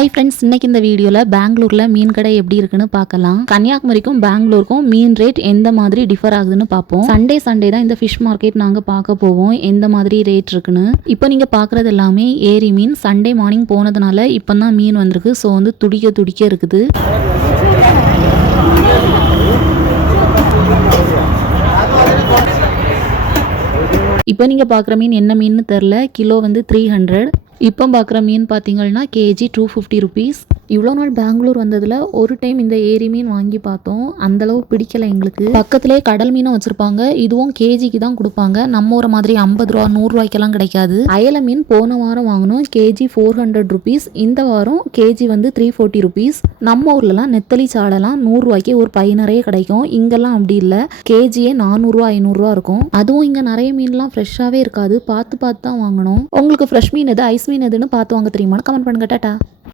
Hi friends, இன்னைக்கு இந்த வீடியோவில் பெங்களூரில் மீன் கடை எப்படி இருக்குன்னு பார்க்கலாம். கன்னியாகுமரிக்கும் பெங்களூருக்கும் மீன் ரேட் எந்த மாதிரி டிஃபர் ஆகுதுன்னு பார்ப்போம். சண்டே தான் இந்த ஃபிஷ் மார்க்கெட் நாங்கள் பார்க்க போவோம், எந்த மாதிரி ரேட் இருக்குன்னு. இப்போ நீங்கள் பார்க்குறது எல்லாமே ஏரி மீன். சண்டே மார்னிங் போனதுனால இப்போ தான் மீன் வந்திருக்கு. ஸோ வந்து துடிக்க இருக்குது. இப்போ நீங்கள் பார்க்குற மீன் என்ன மீன் தெரில. கிலோ வந்து 300. இப்போ பார்க்குற மீன் பார்த்தீங்கன்னா கேஜி 250 ருபீஸ். இவ்வளோ நாள் பெங்களூர் வந்ததில் ஒரு டைம் இந்த ஏரி மீன் வாங்கி பார்த்தோம். அந்தளவு பிடிக்கலை எங்களுக்கு. பக்கத்துலேயே கடல் மீனும் வச்சுருப்பாங்க. இதுவும் கேஜிக்கு தான் கொடுப்பாங்க. நம்ம ஊரை மாதிரி 50 ரூபா 100 ரூபாய்க்கெல்லாம் கிடைக்காது. அயலை மீன் போன வாரம் வாங்கினோம், கேஜி 400 ருபீஸ். இந்த வாரம் கேஜி வந்து 340 ருபீஸ். நம்ம ஊர்லலாம் நெத்தலி சாடெல்லாம் 100 ரூபாய்க்கு ஒரு பை நிறைய கிடைக்கும். இங்கெல்லாம் அப்படி இல்லை, கேஜியே 400 ரூபா 500 ரூபா இருக்கும். அதுவும் இங்கே நிறைய மீன்லாம் ஃப்ரெஷ்ஷாகவே இருக்காது. பார்த்து தான் வாங்கணும். உங்களுக்கு ஃப்ரெஷ் மீன் எது, ஐஸ் மீன் எதுன்னு பார்த்து வாங்க தெரியுமான்னு கமெண்ட் பண்ணுங்க. டாடா.